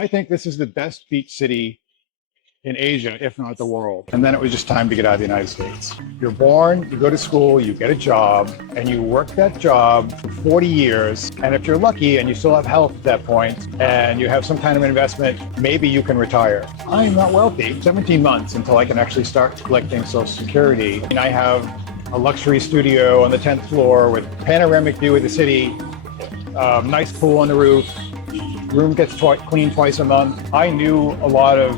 I think this is the best beach city in Asia, if not the world. And then it was just time to get out of the United States. You're born, you go to school, you get a job, and you work that job for 40 years. And if you're lucky and you still have health at that point, and you have some kind of investment, maybe you can retire. I am not wealthy. 17 months until I can actually start collecting Social Security. And I have a luxury studio on the 10th floor with panoramic view of the city, nice pool on the roof, room gets cleaned twice a month. I knew a lot of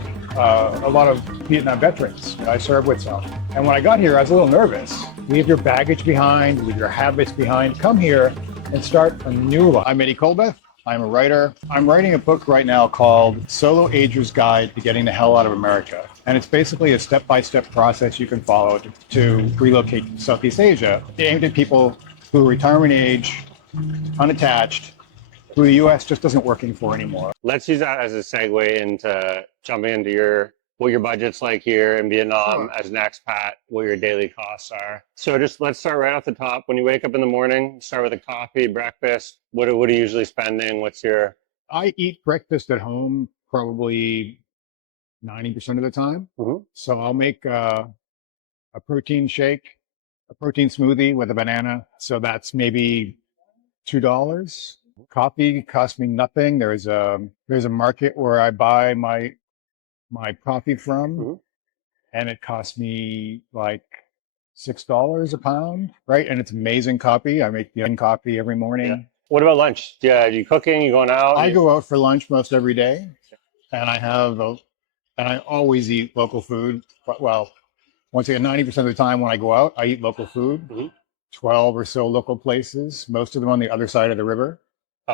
Vietnam veterans that I served with some. And when I got here, I was a little nervous. Leave your baggage behind, leave your habits behind, come here and start a new life. I'm Eddie Colbeth. I'm a writer. I'm writing a book right now called Solo Ager's Guide to Getting the Hell Out of America. And it's basically a step-by-step process you can follow to relocate to Southeast Asia, aimed at people who are retirement age, unattached, who the U.S. just isn't working for anymore. Let's use that as a segue into jumping into what your budget's like here in Vietnam as an expat, what your daily costs are. So just let's start right off the top. When you wake up in the morning, start with a coffee, breakfast. What are you usually spending? I eat breakfast at home probably 90% of the time. Mm-hmm. So I'll make a protein shake, a protein smoothie with a banana. So that's maybe $2. Coffee costs me nothing. There's a market where I buy my coffee from, mm-hmm. and it costs me like $6 a pound, right? And it's amazing coffee. I make the coffee every morning. Yeah. What about lunch? Yeah, are you cooking? You going out? I go out for lunch most every day, and I always eat local food. Well, once again, 90% of the time when I go out, I eat local food. Mm-hmm. 12 or so local places, most of them on the other side of the river.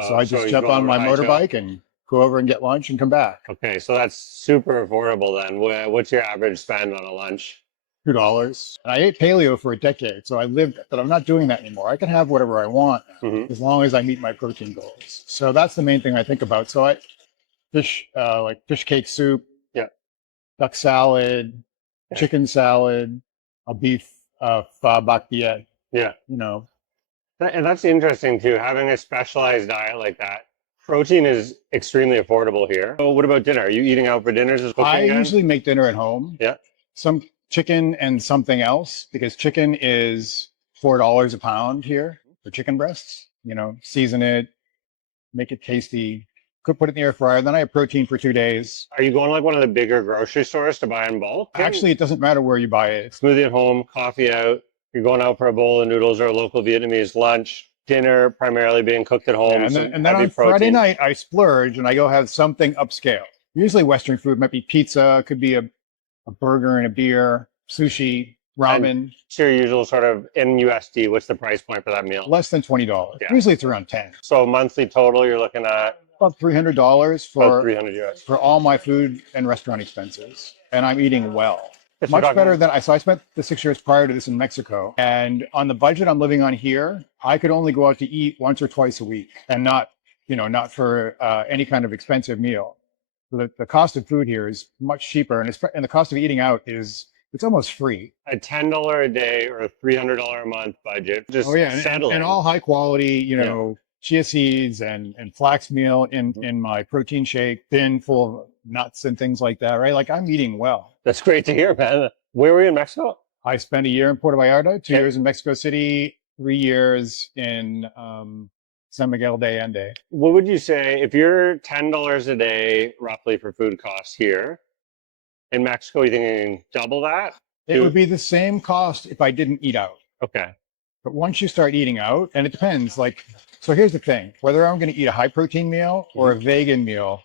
So I just jump on my motorbike and go over and get lunch and come back. Okay, so that's super affordable then. What's your average spend on a lunch? $2. And I ate paleo for a decade, so I lived it, but I'm not doing that anymore. I can have whatever I want mm-hmm. as long as I meet my protein goals. So that's the main thing I think about. So like fish cake soup, yeah, duck salad, chicken salad, a beef pho bak viet. Yeah, And that's interesting too, having a specialized diet like that. Protein is extremely affordable here. So what about dinner? Are you eating out for dinners? I usually make dinner at home. Yeah. Some chicken and something else, because chicken is $4 a pound here for chicken breasts. Season it, make it tasty. Could put it in the air fryer. Then I have protein for 2 days. Are you going to like one of the bigger grocery stores to buy in bulk? Actually, it doesn't matter where you buy it. Smoothie at home, coffee out. You're going out for a bowl of noodles or a local Vietnamese lunch, dinner primarily being cooked at home. Yeah, and then on Friday night, I splurge and I go have something upscale. Usually Western food might be pizza, could be a burger and a beer, sushi, ramen. And what's your usual sort of in USD? What's the price point for that meal? Less than $20. Yeah. Usually it's around 10. So monthly total, you're looking at? About $300 for all my food and restaurant expenses. And I'm eating well. If Much better than so I spent the 6 years prior to this in Mexico. And on the budget I'm living on here, I could only go out to eat once or twice a week and not for any kind of expensive meal. So the cost of food here is much cheaper. And the cost of eating out it's almost free. A $10 a day or a $300 a month budget. Just settling. And all high quality, chia seeds and flax meal in my protein shake, bin full of nuts and things like that, right? Like I'm eating well. That's great to hear, man. Where were you in Mexico? I spent a year in Puerto Vallarta, 2 years in Mexico City, 3 years in San Miguel de Allende. What would you say if you're $10 a day roughly for food costs here in Mexico, you thinking double that? It would be the same cost if I didn't eat out. Okay. But once you start eating out, and it depends, so here's the thing, whether I'm going to eat a high protein meal or a vegan meal,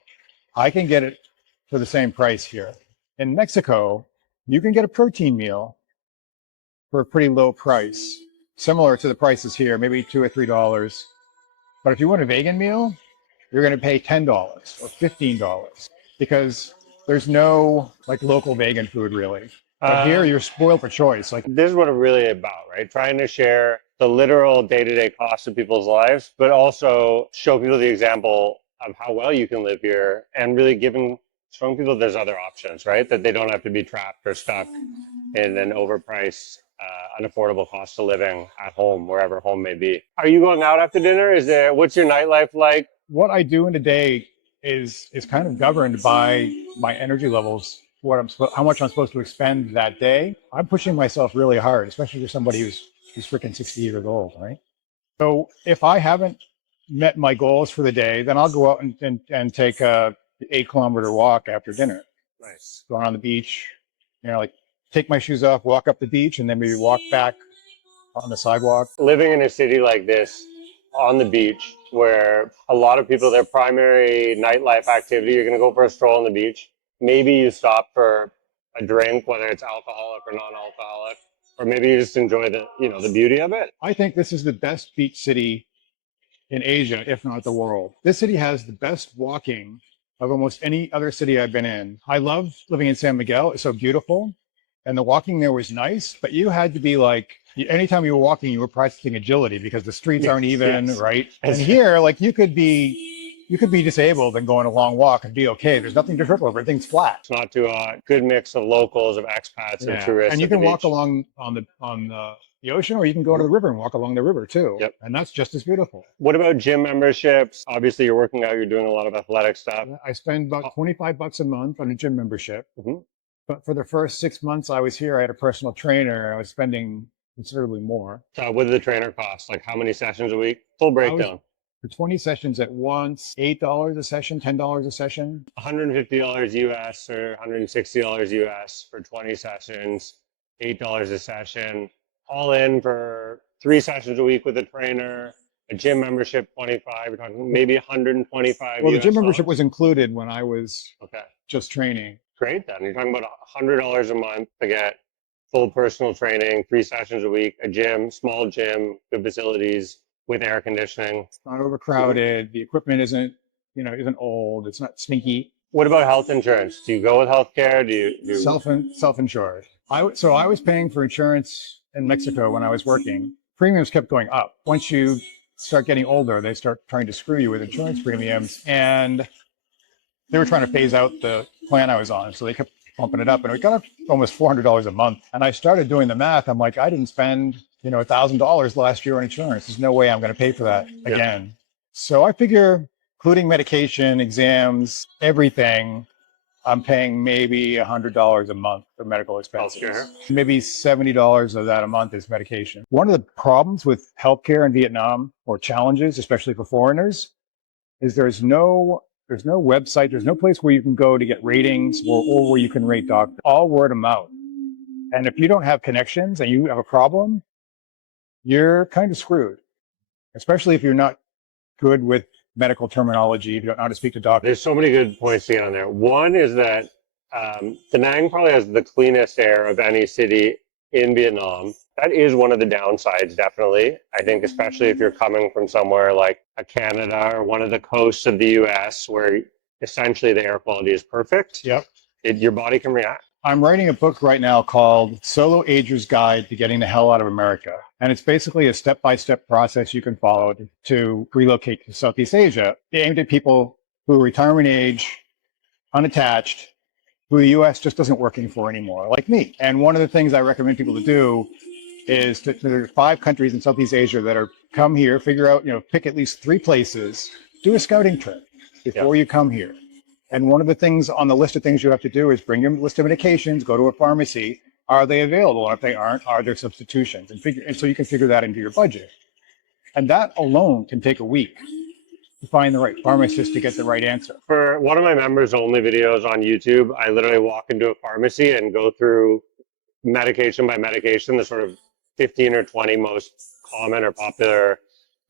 I can get it for the same price here. In Mexico, you can get a protein meal for a pretty low price, similar to the prices here, maybe $2 or $3. But if you want a vegan meal, you're going to pay $10 or $15 because there's no local vegan food really. But here you're spoiled for choice. This is what it's really about, right? Trying to share the literal day-to-day costs of people's lives, but also show people the example of how well you can live here and really showing people there's other options, right? That they don't have to be trapped or stuck in an overpriced, unaffordable cost of living at home, wherever home may be. Are you going out after dinner? What's your nightlife like? What I do in a day is kind of governed by my energy levels, how much I'm supposed to expend that day. I'm pushing myself really hard, especially for somebody who's freaking 60 years old, right? So if I haven't met my goals for the day, then I'll go out and take a 8 kilometer walk after dinner. Nice. Going on the beach, like take my shoes off, walk up the beach, and then maybe walk back on the sidewalk. Living in a city like this on the beach where a lot of people, their primary nightlife activity, you're going to go for a stroll on the beach. Maybe you stop for a drink, whether it's alcoholic or non-alcoholic, or maybe you just enjoy the beauty of it. I think this is the best beach city in Asia, if not the world. This city has the best walking of almost any other city I've been in. I love living in San Miguel. It's so beautiful. And the walking there was nice, but you had to be like, anytime you were walking, you were practicing agility because the streets aren't even, yes. right? And here, like you could be disabled and go on a long walk and be okay. There's nothing to trip over. Everything's flat. It's not too good mix of locals, of expats, and tourists. And you can walk along on the ocean, or you can go to the river and walk along the river too. Yep. And that's just as beautiful. What about gym memberships? Obviously, you're working out. You're doing a lot of athletic stuff. I spend about $25 a month on a gym membership. Mm-hmm. But for the first 6 months I was here, I had a personal trainer. I was spending considerably more. So what did the trainer cost? Like how many sessions a week? Full breakdown. For 20 sessions at once, $8 a session, $10 a session. $150 US or $160 US for 20 sessions, $8 a session, all in for 3 sessions a week with a trainer, a gym membership 25, we're talking maybe 125. Well, the gym membership was included when I was just training. Great then. You're talking about $100 a month to get full personal training, 3 sessions a week, a gym, small gym, good facilities with air conditioning. It's not overcrowded. The equipment isn't old. It's not stinky. What about health insurance? Do you go with healthcare? Do you self-insured? So I was paying for insurance in Mexico when I was working. Premiums kept going up. Once you start getting older, they start trying to screw you with insurance premiums, and they were trying to phase out the plan I was on, so they kept bumping it up, and it got up almost $400 a month. And I started doing the math. I'm like, I didn't spend $1,000 last year on insurance. There's no way I'm going to pay for that again. So I figure, including medication, exams, everything, I'm paying maybe $100 a month for medical expenses. Healthcare. Maybe $70 of that a month is medication. One of the problems with healthcare in Vietnam, or challenges, especially for foreigners, is there's no website, there's no place where you can go to get ratings or where you can rate doctors. All word of mouth. And if you don't have connections and you have a problem, you're kind of screwed, especially if you're not good with medical terminology, if you don't know how to speak to doctors. There's so many good points to get on there. One is that Da Nang probably has the cleanest air of any city in Vietnam. That is one of the downsides, definitely. I think especially if you're coming from somewhere like a Canada or one of the coasts of the US where essentially the air quality is perfect. Yep. Your body can react. I'm writing a book right now called Solo Ager's Guide to Getting the Hell Out of America. And it's basically a step-by-step process you can follow to relocate to Southeast Asia, aimed at people who are retirement age, unattached, who the US just isn't working for anymore, like me. And one of the things I recommend people to do is there are 5 countries in Southeast Asia that are come here, figure out, pick at least 3 places, do a scouting trip before you come here. And one of the things on the list of things you have to do is bring your list of medications, go to a pharmacy. Are they available? And if they aren't, are there substitutions? And so you can figure that into your budget. And that alone can take a week to find the right pharmacist to get the right answer. For one of my members only videos on YouTube, I literally walk into a pharmacy and go through medication by medication, the sort of 15 or 20 most common or popular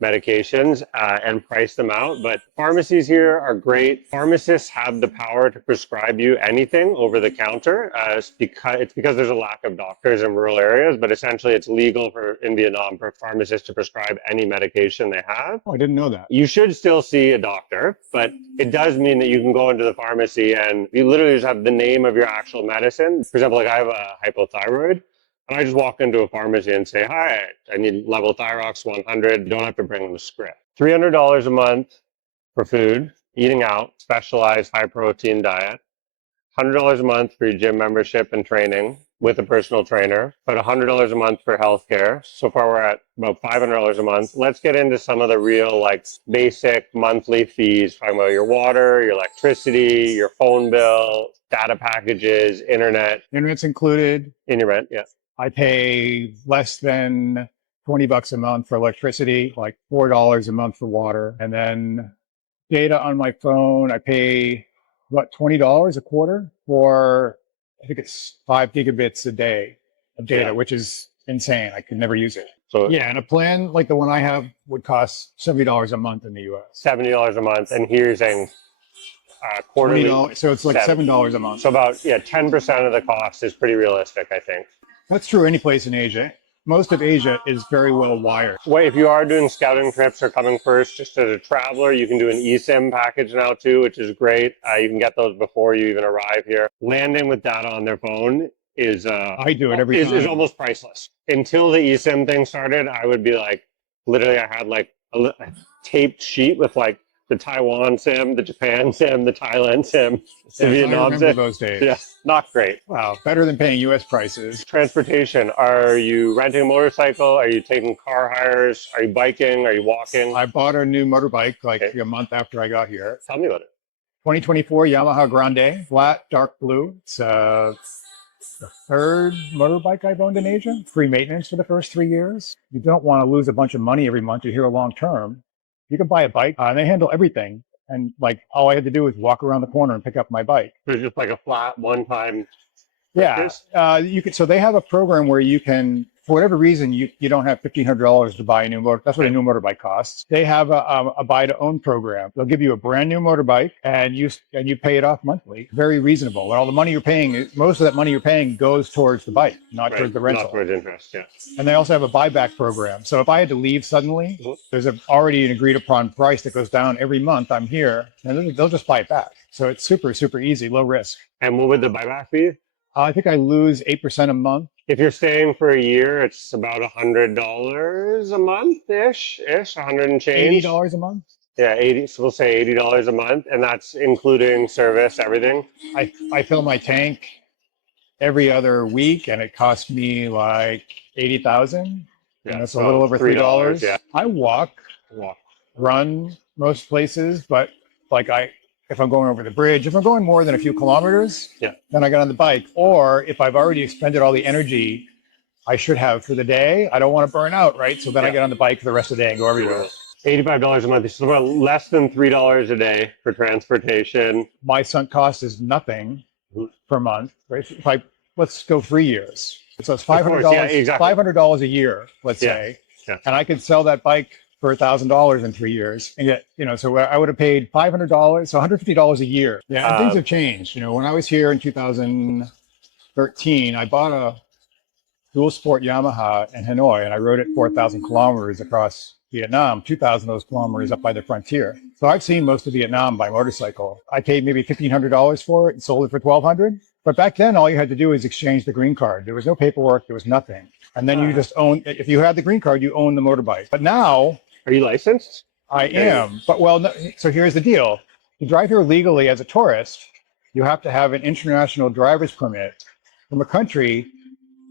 medications and price them out. But pharmacies here are great. Pharmacists have the power to prescribe you anything over the counter. It's because there's a lack of doctors in rural areas, but essentially it's legal in Vietnam for pharmacists to prescribe any medication they have. Oh, I didn't know that. You should still see a doctor, but it does mean that you can go into the pharmacy and you literally just have the name of your actual medicine. For example, like I have a hypothyroid. And I just walk into a pharmacy and say, hi, I need levothyrox 100. Don't have to bring them a script. $300 a month for food, eating out, specialized high protein diet. $100 a month for your gym membership and training. with a personal trainer, but $100 a month for healthcare. So far, we're at about $500 a month. Let's get into some of the real, like, basic monthly fees, talking about your water, your electricity, your phone bill, data packages, internet. Internet's included. In your rent, yeah. I pay less than $20 a month for electricity, like $4 a month for water. And then data on my phone, I pay, what, $20 a quarter for, I think it's 5 gigabits a day of data, Yeah. which is insane. I could never use it. So Yeah, and a plan like the one I have would cost $70 a month in the US. $70 a month, and here you're saying quarterly. $20, so it's like $7 a month. So about 10% of the cost is pretty realistic, I think. That's true any place in Asia. Most of Asia is very well wired. Well, if you are doing scouting trips or coming first just as a traveler, you can do an eSIM package now too, which is great. You can get those before you even arrive here. Landing with data on their phone is I do it every time. Is almost priceless. Until the eSIM thing started, I would be like, literally, I had like a taped sheet with like the Taiwan SIM, the Japan SIM, the Thailand SIM, the Vietnam I remember SIM. those days. Yeah, not great. Wow, better than paying US prices. Transportation. Are you renting a motorcycle? Are you taking car hires? Are you biking? Are you walking? I bought a new motorbike like a month after I got here. Tell me about it. 2024 Yamaha Grande, flat, dark blue. It's the third motorbike I've owned in Asia. Free maintenance for the first 3 years. You don't want to lose a bunch of money every month. You're here long term. You can buy a bike and they handle everything. And like all I had to do was walk around the corner and pick up my bike. It's just like a flat one-time. Yeah, you can. So they have a program where you can, for whatever reason, you don't have $1,500 to buy a new motor. That's what a new motorbike costs. They have a buy to own program. They'll give you a brand new motorbike and you pay it off monthly. Very reasonable. And all the money you're paying, most of that money you're paying goes towards the bike, not towards the rental. Not towards interest, yeah. And they also have a buyback program. So if I had to leave suddenly, there's already an agreed upon price that goes down every month. I'm here, and they'll just buy it back. So it's super, super easy, low risk. And what would the buyback be? I think I lose 8% a month. If you're staying for a year, it's about $100 a month-ish, 100 and change. $80 a month? Yeah, 80. So we'll say $80 a month, and that's including service, everything. I fill my tank every other week, and it costs me like $80,000. Yeah, and that's so a little over $3. Yeah. I walk, run most places, but like if I'm going over the bridge, if I'm going more than a few kilometers, then I get on the bike. Or if I've already expended all the energy I should have for the day, I don't want to burn out, right? So then I get on the bike for the rest of the day and go everywhere. $85 a month. It's about less than $3 a day for transportation. My sunk cost is nothing per month, right? Let's go 3 years. So it's $500, $500 a year, let's say. Yeah. And I could sell that bike for $1,000 in 3 years, and yet, so I would have paid $500, so $150 a year. Yeah, and things have changed. When I was here in 2013, I bought a dual sport Yamaha in Hanoi, and I rode it 4,000 kilometers across Vietnam, 2,000 of those kilometers up by the frontier. So I've seen most of Vietnam by motorcycle. I paid maybe $1,500 for it and sold it for $1,200. But back then, all you had to do was exchange the green card. There was no paperwork, there was nothing. And then you just if you had the green card, you own the motorbike. But now, are you licensed? I am, but so here's the deal. To drive here legally as a tourist, you have to have an international driver's permit from a country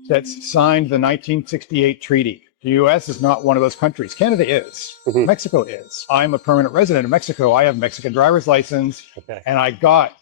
that's signed the 1968 treaty. The US is not one of those countries. Canada is. Mexico is. I'm a permanent resident of Mexico. I have a Mexican driver's license, and I got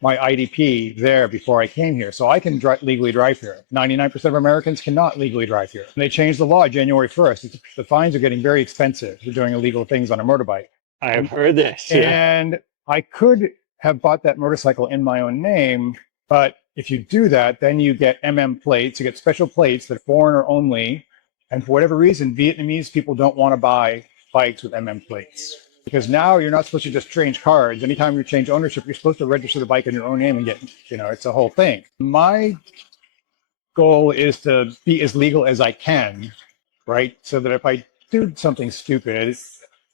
my IDP there before I came here. So I can legally drive here. 99% of Americans cannot legally drive here. And they changed the law January 1st. The fines are getting very expensive for doing illegal things on a motorbike. I have heard this. And I could have bought that motorcycle in my own name, but if you do that, then you get plates, you get special plates that are foreigner only. And for whatever reason, Vietnamese people don't want to buy bikes with plates. Because now you're not supposed to just change cards. Anytime you change ownership, you're supposed to register the bike in your own name and get, it's a whole thing. My goal is to be as legal as I can, right? So that if I do something stupid,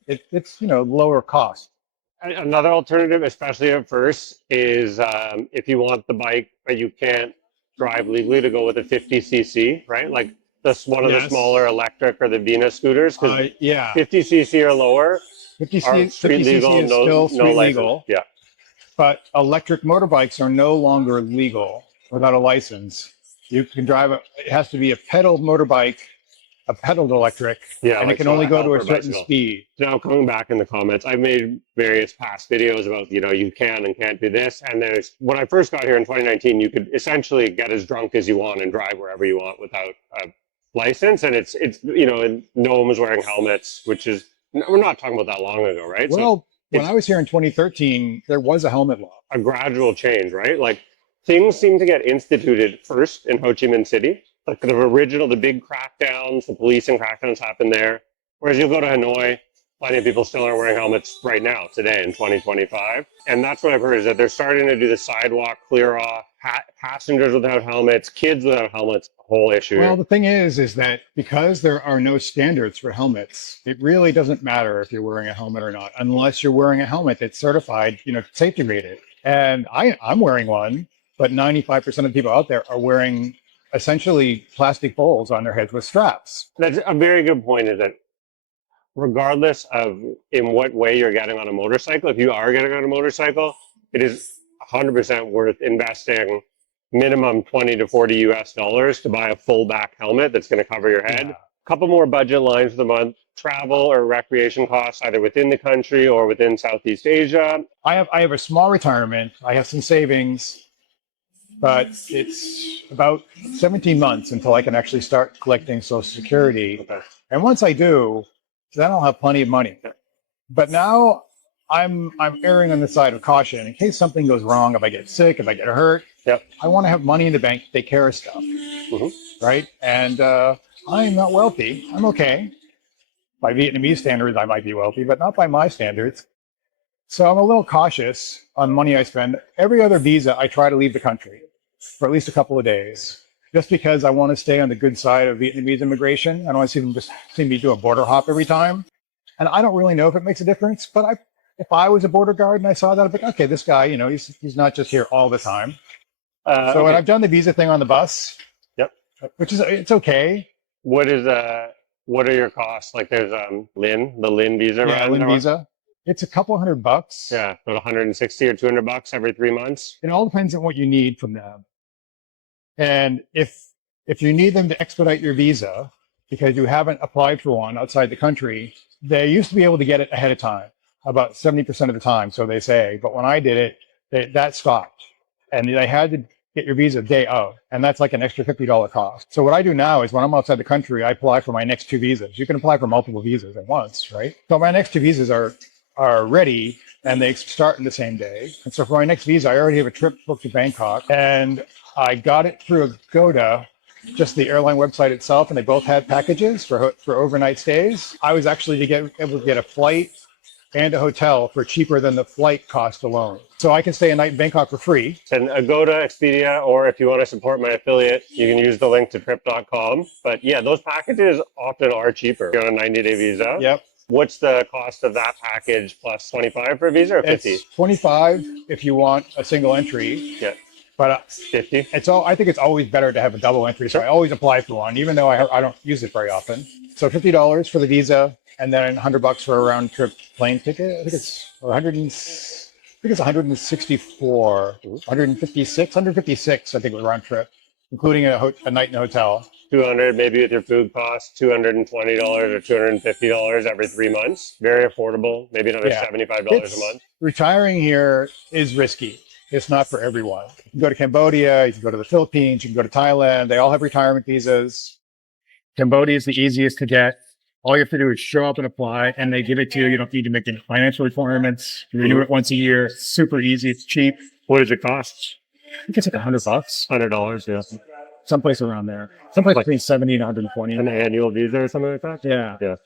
it's lower cost. Another alternative, especially at first, is if you want the bike, but you can't drive legally, to go with a 50cc, right? Like one of the smaller electric or the Venus scooters, because 50cc or lower. 50cc is still street legal. Yeah. But electric motorbikes are no longer legal without a license You can drive it has to be a pedal motorbike, a pedaled electric, Yeah, and it like can so only a go to a helper certain bicycle. speed. Now coming back in the comments, I've made various past videos about, you can and can't do this. And there's, when I first got here in 2019, you could essentially get as drunk as you want and drive wherever you want without a license. And and no one was wearing helmets, which is, we're not talking about that long ago, right? So Well, when it's I was here in 2013, there was a helmet law. a gradual change, right? Like things seem to get instituted first in Ho Chi Minh City. Like the big crackdowns, the policing crackdowns happen there. Whereas you'll go to Hanoi, plenty of people still aren't wearing helmets right now, today in 2025. And that's what I've heard is that they're starting to do the sidewalk clear off, passengers without helmets, kids without helmets, whole issue Well, here. the thing is that because there are no standards for helmets, it really doesn't matter if you're wearing a helmet or not, unless you're wearing a helmet that's certified, safety rated. And I'm wearing one, but 95% of people out there are wearing essentially plastic bowls on their heads with straps. That's a very good point, is that regardless of in what way you're getting on a motorcycle, if you are getting on a motorcycle, it is 100% worth investing minimum 20 to 40 US dollars to buy a full back helmet that's going to cover your head. Yeah. A couple more budget lines for the month, travel or recreation costs, either within the country or within Southeast Asia. I have a small retirement. I have some savings, but it's about 17 months until I can actually start collecting Social Security. Okay. And once I do, then I'll have plenty of money. Yeah. But now I'm erring on the side of caution in case something goes wrong. If I get sick, if I get hurt, Yep. I want to have money in the bank to take care of stuff, right? And I'm not wealthy. I'm okay. By Vietnamese standards, I might be wealthy, but not by my standards. So I'm a little cautious on money I spend. Every other visa, I try to leave the country for at least a couple of days, just because I want to stay on the good side of Vietnamese immigration. I don't want to see them just see me do a border hop every time. And I don't really know if it makes a difference, but if I was a border guard and I saw that, I'd be like, okay, this guy, he's not just here all the time. And Okay. I've done the visa thing on the bus. Yep. Which is, it's okay. What are your costs? Like there's the Lin visa, Yeah, right? Lynn visa. It's a couple $100. Yeah, about 160 or $200 every 3 months. It all depends on what you need from them. And if you need them to expedite your visa because you haven't applied for one outside the country, they used to be able to get it ahead of time, about 70% of the time, so they say. But when I did it, that stopped. And they had to get your visa day of. And that's like an extra $50 cost. So what I do now is when I'm outside the country, I apply for my next 2 visas. You can apply for multiple visas at once, right? So my next 2 visas are ready and they start in the same day. And so for my next visa, I already have a trip booked to Bangkok and I got it through Agoda, just the airline website itself, and they both had packages for overnight stays. I was actually able to get a flight and a hotel for cheaper than the flight cost alone. So I can stay a night in Bangkok for free. And Agoda, Expedia, or if you want to support my affiliate, you can use the link to trip.com. But yeah, those packages often are cheaper. You're on a 90-day visa. Yep. What's the cost of that package plus 25 for a visa or 50? It's 25 if you want a single entry. Yeah. But 50. I think it's always better to have a double entry. So I always apply for one, even though I don't use it very often. So $50 for the visa, and then $100 for a round trip plane ticket. I think it's 164, 156. I think it was round trip, including a night in a hotel. 200 maybe with your food costs, $220 or $250 every 3 months. Very affordable. Maybe another $75 a month. Retiring here is risky. It's not for everyone. You can go to Cambodia, you can go to the Philippines, you can go to Thailand. They all have retirement visas. Cambodia is the easiest to get. All you have to do is show up and apply, and they give it to you. You don't need to make any financial requirements. You renew it once a year. It's super easy. It's cheap. What does it cost? I think it's like $100. $100, yeah. Someplace around there. Someplace between 70 and 120. An annual visa or something like that? Yeah. Yeah.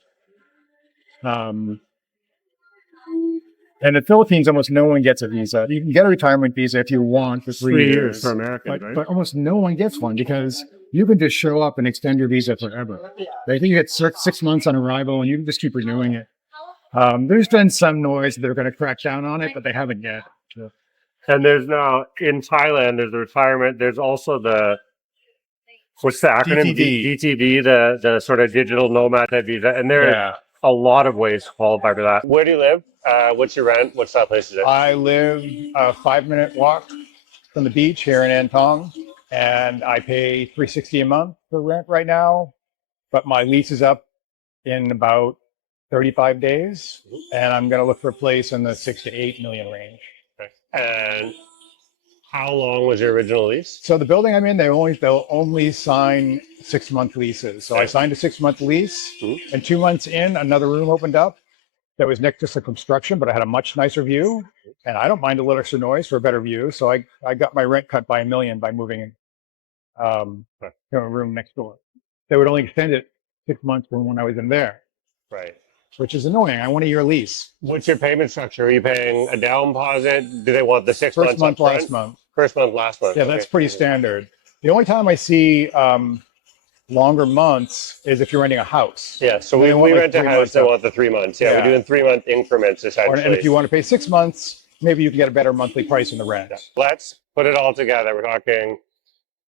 And the Philippines, almost no one gets a visa. You can get a retirement visa if you want for 3 years. For Americans, right? But almost no one gets one because you can just show up and extend your visa forever. They think you get 6 months on arrival and you can just keep renewing it. There's been some noise that they're going to crack down on it, but they haven't yet. So. And there's now, in Thailand, there's the retirement. There's also what's the acronym? DTV, the sort of digital nomad type visa. And there a lot of ways to qualify for that. Where do you live? What's your rent? What's that place? I live a 5-minute walk from the beach here in Antong, and I pay $360 a month for rent right now, but my lease is up in about 35 days, and I'm going to look for a place in the 6 to 8 million range. Okay. And how long was your original lease? So the building I'm in, they'll only sign 6 month leases. So I signed a 6 month lease, and 2 months in, another room opened up that was next to some construction, but I had a much nicer view, and I don't mind a little extra noise for a better view. So I got my rent cut by $1 million by moving in to a room next door. They would only extend it 6 months from when I was in there, Right. which is annoying. I want a year lease. What's your payment structure? Are you paying a down deposit? Do they want the 6 First months month, upfront? last month. First month, last month. Yeah, that's pretty standard. The only time I see longer months is if you're renting a house. Yeah, so They we want, like, rent a 3 house months that up. want the 3 months. Yeah, Yeah. we do in 3 month increments And essentially. if you want to pay 6 months, maybe you can get a better monthly price in the rent. Yeah. Let's put it all together. We're talking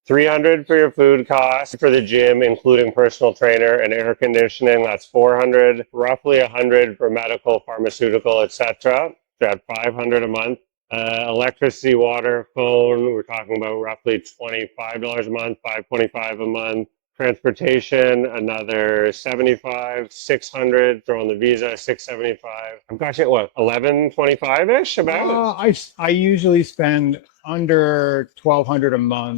300 for your food costs, for the gym, including personal trainer and air conditioning. That's 400. Roughly 100 for medical, pharmaceutical, etc. So at 500 a month. Electricity, water, phone. We're talking about roughly $25 a month, $525 a month. Transportation, another 75, 600. Throw in the visa, 675. I'm gosh, at what, 1125 ish about? I usually spend under $1,200 a month